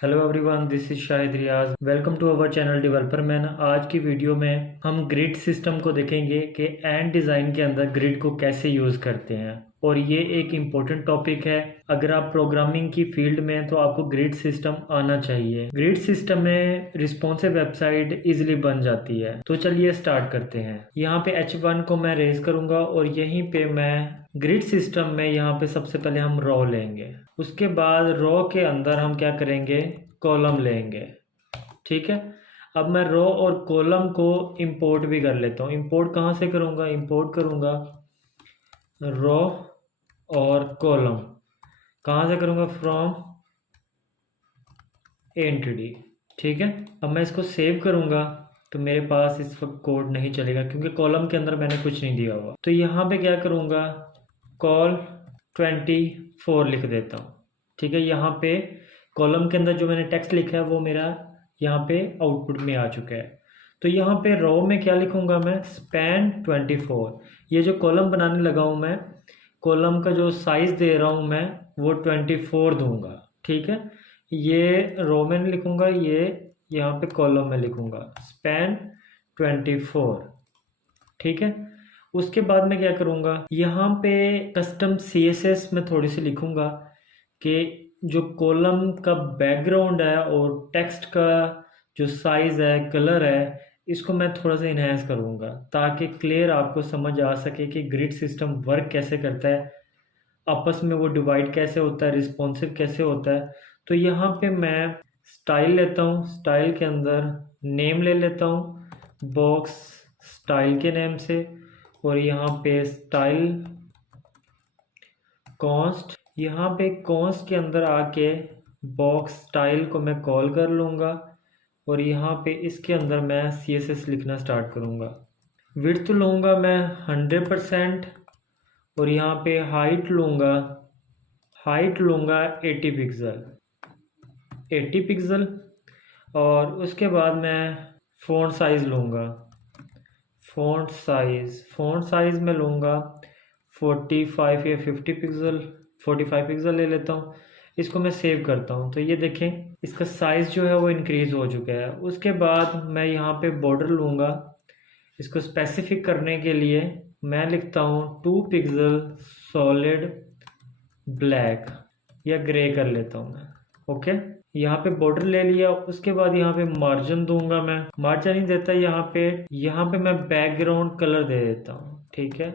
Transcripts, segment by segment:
Hello everyone, this is Shahid Riyaz. Welcome to our channel developer man. आज की video में हम ग्रिड सिस्टम को देखेंगे कि एंड डिज़ाइन के अंदर ग्रिड को कैसे यूज़ करते हैं, और ये एक इम्पोर्टेंट टॉपिक है। अगर आप प्रोग्रामिंग की फील्ड में हैं तो आपको ग्रिड सिस्टम आना चाहिए। ग्रिड सिस्टम में रिस्पॉन्सिव वेबसाइट इजीली बन जाती है। तो चलिए स्टार्ट करते हैं। यहाँ पे H1 को मैं रेज करूँगा और यहीं पे मैं ग्रिड सिस्टम में यहाँ पे सबसे पहले हम रो लेंगे। उसके बाद रो के अंदर हम क्या करेंगे, कॉलम लेंगे। ठीक है। अब मैं रो और कॉलम को इंपोर्ट भी कर लेता हूँ। इंपोर्ट कहाँ से करूँगा, इंपोर्ट करूँगा रो और कॉलम कहाँ से करूँगा, फ्रॉम एंटिटी। ठीक है। अब मैं इसको सेव करूँगा तो मेरे पास इस वक्त कोड नहीं चलेगा क्योंकि कॉलम के अंदर मैंने कुछ नहीं दिया हुआ। तो यहाँ पे क्या करूँगा, कॉल 24 लिख देता हूँ। ठीक है। यहाँ पे कॉलम के अंदर जो मैंने टेक्स्ट लिखा है वो मेरा यहाँ पे आउटपुट में आ चुका है। तो यहाँ पे रो में क्या लिखूँगा मैं, स्पैन 24। ये जो कॉलम बनाने लगा हूँ मैं, कॉलम का जो साइज़ दे रहा हूँ मैं वो 24 दूंगा। ठीक है। ये रो में नहीं लिखूँगा, ये यहाँ पे कॉलम में लिखूँगा स्पैन 24। ठीक है। उसके बाद मैं क्या करूँगा, यहाँ पे कस्टम CSS में थोड़ी सी लिखूँगा कि जो कॉलम का बैकग्राउंड है और टेक्स्ट का जो साइज़ है, कलर है, इसको मैं थोड़ा सा इन्हेंस करूँगा ताकि क्लियर आपको समझ आ सके कि ग्रिड सिस्टम वर्क कैसे करता है, आपस में वो डिवाइड कैसे होता है, रिस्पॉन्सिव कैसे होता है। तो यहाँ पे मैं स्टाइल लेता हूँ, स्टाइल के अंदर नेम ले लेता हूँ बॉक्स स्टाइल के नेम से, और यहाँ पे स्टाइल कॉन्स्ट, यहाँ पे कॉन्स्ट के अंदर आके बॉक्स स्टाइल को मैं कॉल कर लूँगा और यहाँ पे इसके अंदर मैं CSS लिखना स्टार्ट करूँगा। विड्थ लूँगा मैं 100% और यहाँ पे हाइट लूँगा 80 पिक्सल, 80 पिक्सल। और उसके बाद मैं फ़ॉन्ट साइज़ लूँगा, फ़ॉन्ट साइज़ में लूँगा 45 या 50 पिक्सल, 45 पिक्सल ले लेता हूँ। इसको मैं सेव करता हूँ। तो ये देखें इसका साइज़ जो है वो इंक्रीज़ हो चुका है। उसके बाद मैं यहाँ पे बॉर्डर लूँगा, इसको स्पेसिफिक करने के लिए मैं लिखता हूँ 2 पिक्सल सॉलिड ब्लैक या ग्रे कर लेता हूँ मैं। ओके। यहाँ पे बॉर्डर ले लिया। उसके बाद यहाँ पे मार्जिन दूंगा मैं, मार्जिन नहीं देता यहाँ पे मैं बैकग्राउंड कलर दे देता हूँ। ठीक है,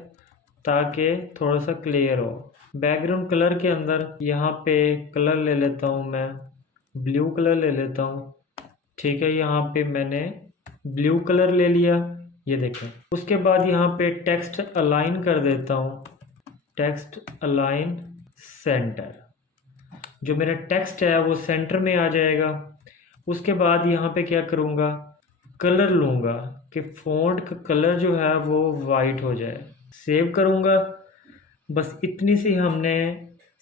ताकि थोड़ा सा क्लियर हो। बैकग्राउंड कलर के अंदर यहाँ पे कलर ले लेता हूँ मैं, ब्लू कलर ले लेता हूँ। ठीक है, यहाँ पे मैंने ब्लू कलर ले लिया, ये देखें। उसके बाद यहाँ पे टेक्स्ट अलाइन कर देता हूँ, टेक्स्ट अलाइन सेंटर। जो मेरा टेक्स्ट है वो सेंटर में आ जाएगा। उसके बाद यहाँ पे क्या करूँगा, कलर लूँगा कि फ़ॉन्ट का कलर जो है वो वाइट हो जाए। सेव करूँगा। बस इतनी सी हमने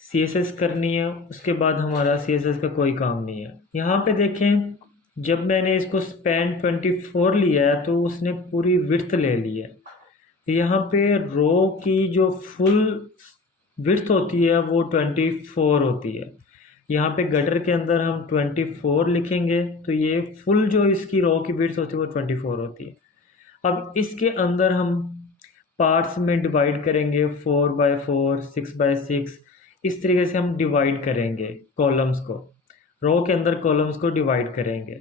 CSS करनी है। उसके बाद हमारा CSS का कोई काम नहीं है। यहाँ पे देखें, जब मैंने इसको स्पैन 24 लिया है तो उसने पूरी विड्थ ले ली है। यहाँ पे रो की जो फुल विड्थ होती है वो 24 होती है। यहाँ पे गटर के अंदर हम 24 लिखेंगे तो ये फुल जो इसकी रो की विड्थ होती है वो 24 होती है। अब इसके अंदर हम पार्ट्स में डिवाइड करेंगे, 4x4, 6x6, इस तरीके से हम डिवाइड करेंगे कॉलम्स को, रो के अंदर कॉलम्स को डिवाइड करेंगे।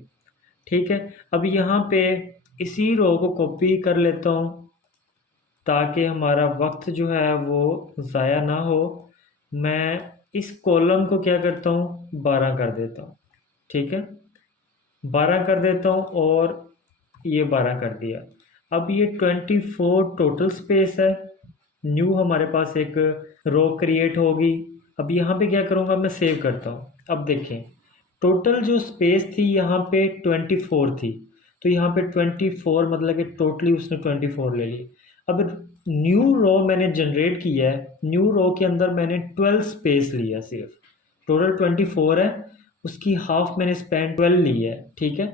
ठीक है। अब यहाँ पे इसी रो को कॉपी कर लेता हूँ ताकि हमारा वक्त जो है वो ज़ाया ना हो। मैं इस कॉलम को क्या करता हूँ, 12 कर देता हूँ। ठीक है, 12 कर देता हूँ और ये 12 कर दिया। अब ये 24 टोटल स्पेस है। न्यू हमारे पास एक रो क्रिएट होगी। अब यहाँ पे क्या करूँगा, मैं सेव करता हूँ। अब देखें टोटल जो स्पेस थी यहाँ पे 24 थी, तो यहाँ पे 24 मतलब कि टोटली उसने 24 ले ली। अब न्यू रो मैंने जनरेट किया है, न्यू रो के अंदर मैंने 12 स्पेस लिया, सिर्फ टोटल 24 है, उसकी हाफ मैंने स्पैन 12 ली है। ठीक है।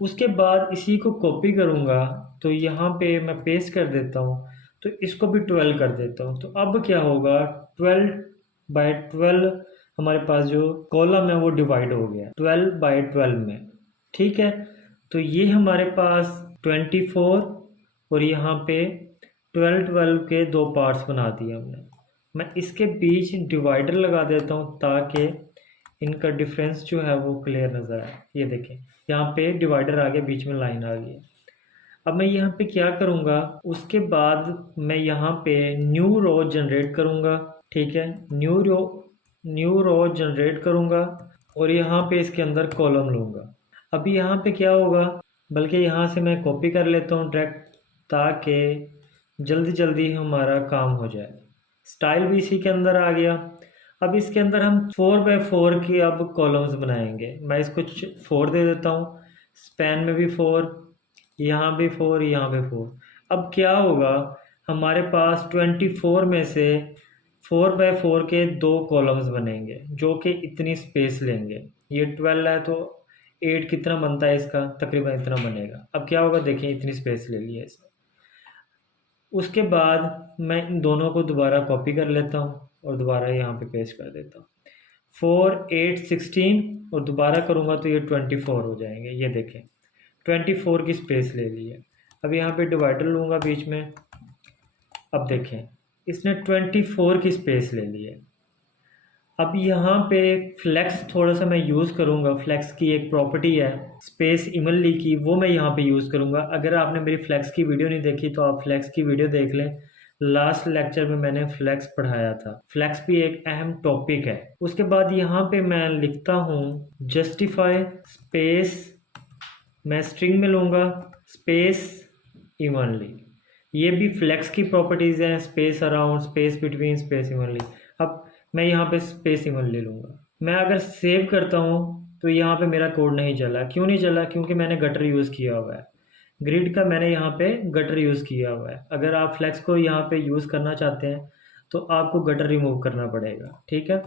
उसके बाद इसी को कॉपी करूँगा तो यहाँ पे मैं पेस्ट कर देता हूँ, तो इसको भी 12 कर देता हूँ। तो अब क्या होगा, 12 बाय 12 हमारे पास जो कॉलम है वो डिवाइड हो गया 12/12 में। ठीक है, तो ये हमारे पास 24 और यहाँ पे 12/12 के दो पार्ट्स बना दिए हमने। मैं इसके बीच डिवाइडर लगा देता हूँ ताकि इनका डिफरेंस जो है वो क्लियर नज़र आए। ये देखें, यहाँ पे डिवाइडर आ गया, बीच में लाइन आ गई। अब मैं यहाँ पे क्या करूँगा, उसके बाद मैं यहाँ पे न्यू रो जनरेट करूँगा। ठीक है, न्यू रो जनरेट करूँगा और यहाँ पे इसके अंदर कॉलम लूँगा। अभी यहाँ पे क्या होगा, बल्कि यहाँ से मैं कॉपी कर लेता हूँ डायरेक्ट, ताकि जल्दी जल्दी हमारा काम हो जाए। स्टाइल भी इसी के अंदर आ गया। अब इसके अंदर हम 4x4 की अब कॉलम्स बनाएंगे। मैं इसको 4 दे देता हूँ, स्पैन में भी 4, यहाँ भी 4, यहाँ भी 4। अब क्या होगा, हमारे पास 24 में से 4x4 के दो कॉलम्स बनेंगे जो कि इतनी स्पेस लेंगे। ये 12 है तो 8 कितना बनता है इसका, तकरीबन इतना बनेगा। अब क्या होगा, देखिए इतनी स्पेस ले ली है इसने। उसके बाद मैं इन दोनों को दोबारा कॉपी कर लेता हूँ और दोबारा यहाँ पे पेस्ट कर देता हूँ। 4, 8, 16 और दोबारा करूँगा तो ये 24 हो जाएंगे। ये देखें 24 की स्पेस ले ली है। अब यहाँ पे डिवाइडर लूँगा बीच में। अब देखें इसने 24 की स्पेस ले ली है। अब यहाँ पे फ्लेक्स थोड़ा सा मैं यूज़ करूँगा। फ्लेक्स की एक प्रॉपर्टी है स्पेस इवनली की, वो मैं यहाँ पे यूज़ करूँगा। अगर आपने मेरी फ्लेक्स की वीडियो नहीं देखी तो आप फ्लेक्स की वीडियो देख लें। लास्ट लेक्चर में मैंने फ्लेक्स पढ़ाया था। फ्लेक्स भी एक अहम टॉपिक है। उसके बाद यहाँ पे मैं लिखता हूँ जस्टिफाई स्पेस, मैं स्ट्रिंग में लूँगा स्पेस इवनली। ये भी फ्लेक्स की प्रॉपर्टीज़ हैं, space around, space between, space evenly. अब मैं यहाँ पे स्पेस इवनली लूँगा। मैं अगर सेव करता हूँ तो यहाँ पे मेरा कोड नहीं चला। क्यों नहीं चला, क्योंकि मैंने गटर यूज़ किया हुआ है। ग्रिड का मैंने यहाँ पे गटर यूज़ किया हुआ है। अगर आप फ्लेक्स को यहाँ पे यूज़ करना चाहते हैं तो आपको गटर रिमूव करना पड़ेगा। ठीक है,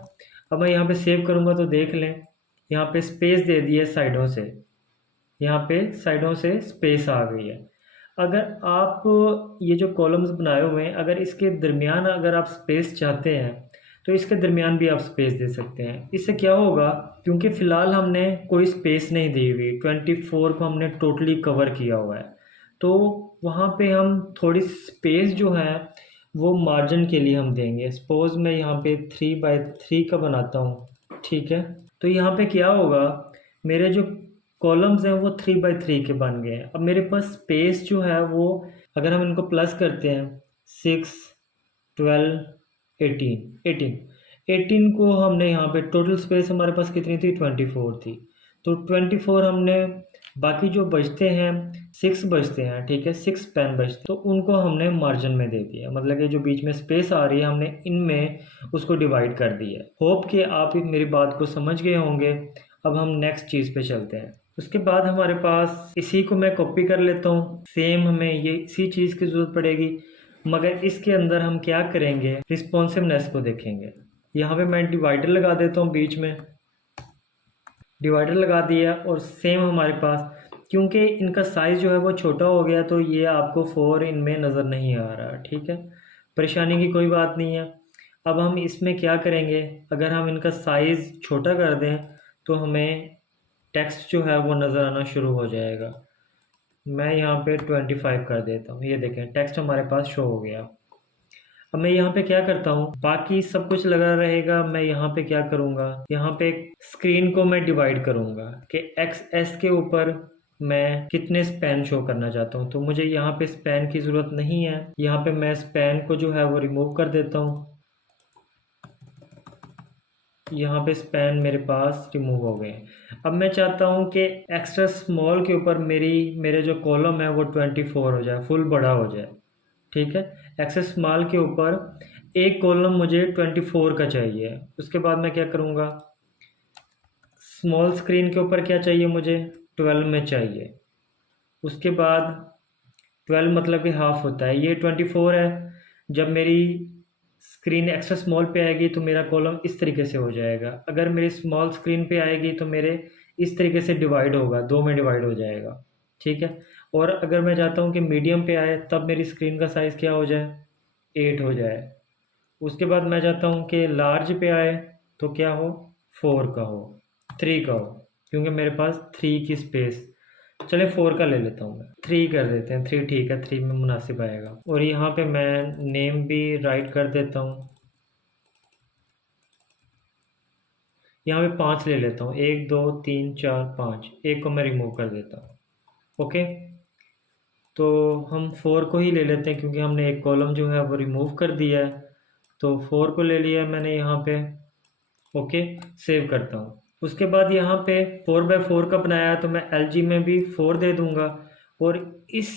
अब मैं यहाँ पे सेव करूँगा तो देख लें यहाँ पे स्पेस दे दी है साइडों से, यहाँ पे साइडों से स्पेस आ गई है। अगर आप ये जो कॉलम्स बनाए हुए हैं, अगर इसके दरमियान अगर आप स्पेस चाहते हैं तो इसके दरमियान भी आप स्पेस दे सकते हैं। इससे क्या होगा, क्योंकि फ़िलहाल हमने कोई स्पेस नहीं दी हुई, 24 को हमने टोटली कवर किया हुआ है, तो वहाँ पे हम थोड़ी स्पेस जो है वो मार्जिन के लिए हम देंगे। सपोज़ मैं यहाँ पे 3x3 का बनाता हूँ। ठीक है, तो यहाँ पे क्या होगा, मेरे जो कॉलम्स हैं वो 3x3 के बन गए हैं। अब मेरे पास स्पेस जो है वो, अगर हम इनको प्लस करते हैं 6, 12, 18 को हमने यहाँ पे टोटल स्पेस हमारे पास कितनी थी, 24 थी। तो 24 हमने, बाकी जो बचते हैं 6 बचते हैं। ठीक है, 6 पेन बचते, तो उनको हमने मार्जिन में दे दिया। मतलब कि जो बीच में स्पेस आ रही है हमने इनमें उसको डिवाइड कर दिया है। होप कि आप मेरी बात को समझ गए होंगे। अब हम नेक्स्ट चीज़ पे चलते हैं। उसके बाद हमारे पास, इसी को मैं कॉपी कर लेता हूँ। सेम हमें ये इसी चीज़ की ज़रूरत पड़ेगी, मगर इसके अंदर हम क्या करेंगे, रिस्पॉन्सिवनेस को देखेंगे। यहाँ पे मैं डिवाइडर लगा देता हूँ बीच में, डिवाइडर लगा दिया। और सेम हमारे पास, क्योंकि इनका साइज़ जो है वो छोटा हो गया तो ये आपको 4 इनमें नज़र नहीं आ रहा। ठीक है, परेशानी की कोई बात नहीं है। अब हम इसमें क्या करेंगे, अगर हम इनका साइज़ छोटा कर दें तो हमें टेक्स्ट जो है वो नज़र आना शुरू हो जाएगा। मैं यहाँ पे 25 कर देता हूँ। ये देखें टेक्स्ट हमारे पास शो हो गया। अब मैं यहाँ पे क्या करता हूँ, बाकी सब कुछ लगा रहेगा। मैं यहाँ पे क्या करूँगा, यहाँ पे स्क्रीन को मैं डिवाइड करूँगा कि एक्स के ऊपर मैं कितने स्पैन शो करना चाहता हूँ। तो मुझे यहाँ पे स्पैन की ज़रूरत नहीं है। यहाँ पे मैं स्पैन को जो है वो रिमूव कर देता हूँ। यहाँ पे स्पैन मेरे पास रिमूव हो गए। अब मैं चाहता हूँ कि एक्स्ट्रा स्मॉल के ऊपर मेरे जो कॉलम है वो 24 हो जाए, फुल बड़ा हो जाए। ठीक है, एक्स्ट्रा स्मॉल के ऊपर एक कॉलम मुझे 24 का चाहिए। उसके बाद मैं क्या करूँगा, स्मॉल स्क्रीन के ऊपर क्या चाहिए मुझे, 12 में चाहिए। उसके बाद 12 मतलब कि हाफ होता है, ये 24 है। जब मेरी स्क्रीन एक्स्ट्रा स्मॉल पे आएगी तो मेरा कॉलम इस तरीके से हो जाएगा। अगर मेरी स्मॉल स्क्रीन पे आएगी तो मेरे इस तरीके से डिवाइड होगा, 2 में डिवाइड हो जाएगा। ठीक है, और अगर मैं चाहता हूँ कि मीडियम पे आए तब मेरी स्क्रीन का साइज़ क्या हो जाए, 8 हो जाए। उसके बाद मैं चाहता हूँ कि लार्ज पे आए तो क्या हो, 4 का हो, 3 का हो, क्योंकि मेरे पास 3 की स्पेस, चले 4 का ले लेता हूँ मैं, 3 कर देते हैं, 3 ठीक है, 3 में मुनासिब आएगा। और यहाँ पे मैं नेम भी राइट कर देता हूँ, यहाँ पे 5 ले लेता हूँ, 1 2 3 4 5, एक को मैं रिमूव कर देता हूँ। ओके, तो हम 4 को ही ले लेते हैं क्योंकि हमने एक कॉलम जो है वो रिमूव कर दिया है, तो 4 को ले लिया मैंने यहाँ पे। ओके, सेव करता हूँ। उसके बाद यहाँ पे 4x4 का बनाया है, तो मैं LG में भी 4 दे दूँगा। और इस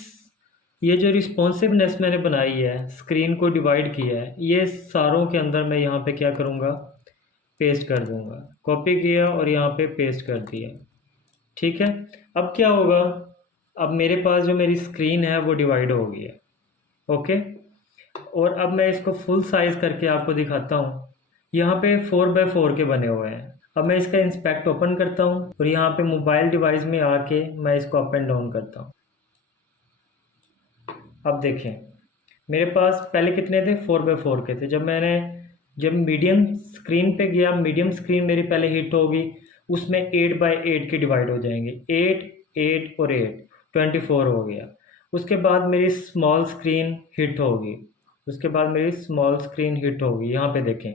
ये जो रिस्पॉन्सिवनेस मैंने बनाई है, स्क्रीन को डिवाइड किया है, ये सारों के अंदर मैं यहाँ पे क्या करूँगा, पेस्ट कर दूँगा। कॉपी किया और यहाँ पे पेस्ट कर दिया। ठीक है, अब क्या होगा, अब मेरे पास जो मेरी स्क्रीन है वो डिवाइड हो गई है। ओके, और अब मैं इसको फुल साइज़ करके आपको दिखाता हूँ। यहाँ पे 4x4 के बने हुए हैं। अब मैं इसका इंस्पेक्ट ओपन करता हूँ और यहाँ पे मोबाइल डिवाइस में आके मैं इसको अप एंड डाउन करता हूँ। अब देखें, मेरे पास पहले कितने थे, 4x4 के थे। जब मीडियम स्क्रीन पे गया, मीडियम स्क्रीन मेरी पहले हिट होगी, उसमें 8x8 के डिवाइड हो जाएंगे, 8 8 और 8 24 हो गया। उसके बाद मेरी स्मॉल स्क्रीन हिट होगी, यहाँ पे देखें,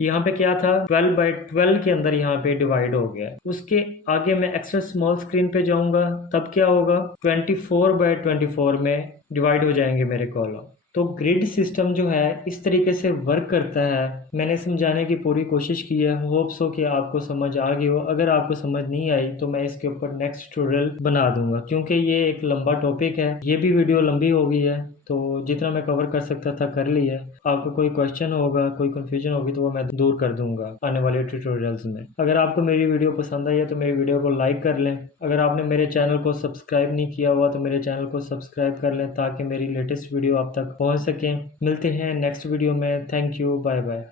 यहाँ पे क्या था, 12x12 के अंदर यहाँ पे डिवाइड हो गया है। उसके आगे मैं एक्स्ट्रा स्मॉल स्क्रीन पे जाऊँगा, तब क्या होगा, 24x24 में डिवाइड हो जाएंगे मेरे कॉलम। तो ग्रिड सिस्टम जो है इस तरीके से वर्क करता है। मैंने समझाने की पूरी कोशिश की है, होप्स हो कि आपको समझ आ गई हो। अगर आपको समझ नहीं आई तो मैं इसके ऊपर नेक्स्ट ट्यूटोरियल बना दूंगा, क्योंकि ये एक लंबा टॉपिक है, ये भी वीडियो लंबी हो गई है, तो जितना मैं कवर कर सकता था कर लिया। आपको कोई क्वेश्चन होगा, कोई कन्फ्यूजन होगी तो वो मैं दूर कर दूंगा आने वाले ट्यूटोरियल्स में। अगर आपको मेरी वीडियो पसंद आई है तो मेरी वीडियो को लाइक कर लें। अगर आपने मेरे चैनल को सब्सक्राइब नहीं किया हुआ तो मेरे चैनल को सब्सक्राइब कर लें, ताकि मेरी लेटेस्ट वीडियो आप तक पहुंच सकें। मिलते हैं नेक्स्ट वीडियो में। Thank you, bye bye.